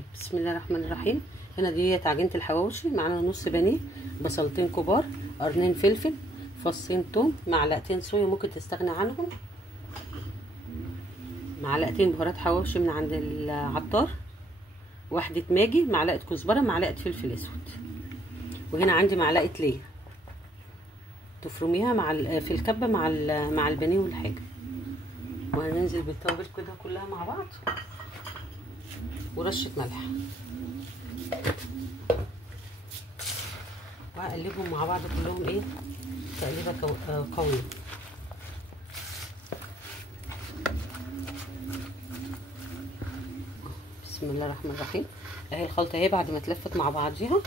طيب بسم الله الرحمن الرحيم. هنا ديت عجينه الحواوشي. معانا نص بانيه، بصلتين كبار، قرنين فلفل، فصين توم، معلقتين صويا ممكن تستغنى عنهم، معلقتين بهارات حواوشي من عند العطار، واحده ماجي، معلقه كزبره، معلقه فلفل اسود، وهنا عندي معلقه ليه تفرميها في الكبه مع البانيه والحاجه. وهننزل بالتوابل كده كلها مع بعض ورشه ملح، وهقلبهم مع بعض كلهم ايه تقليبه قويه. بسم الله الرحمن الرحيم. اهي الخلطه اهي بعد ما اتلفت مع بعضيها.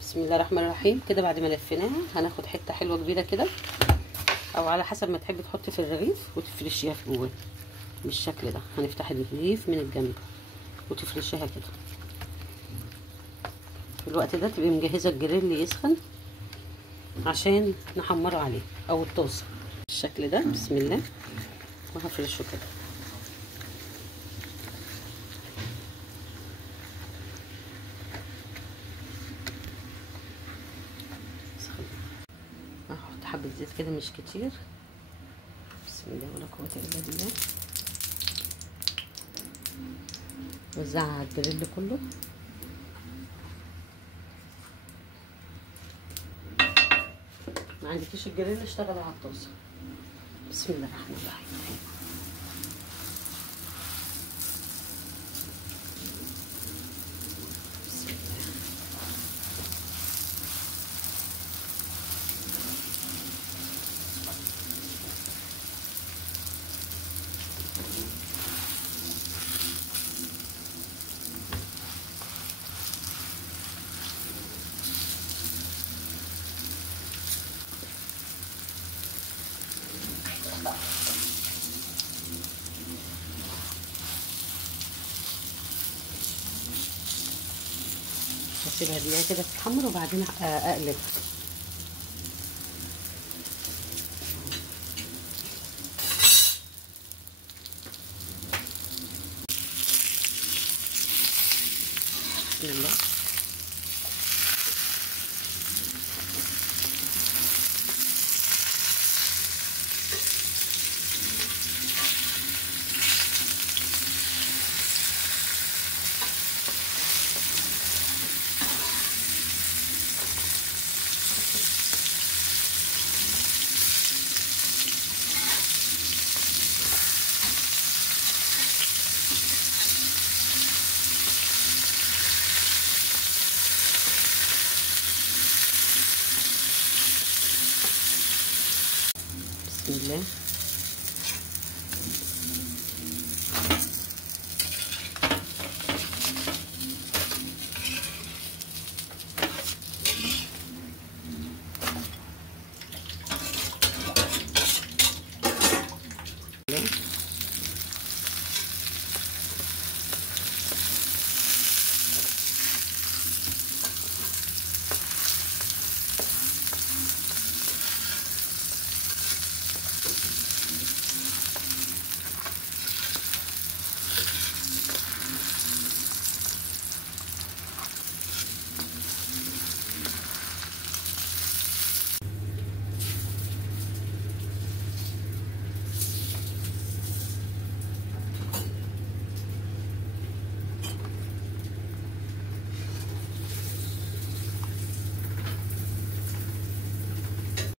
بسم الله الرحمن الرحيم. كده بعد ما لفيناها هناخد حته حلوه كبيره كده، او على حسب ما تحبي تحطي في الرغيف وتفرشيها في جوه بالشكل ده. هنفتح الرغيف من الجنب وتفرشيها كده. في الوقت ده تبقي مجهزه الجريل يسخن عشان نحمره عليه، او الطاسه بالشكل ده. بسم الله. وهفرشه كده. هحط حبه زيت كده مش كتير. بسم الله ولا قوه الا بالله. وزعها على الجريل كله. ما عندكيش الجريل اشتغلي على الطاسه. بسم الله الرحمن الرحيم. هسيبها دقيقه كده تتحمر وبعدين اقلب. بسم الله. بسم الله.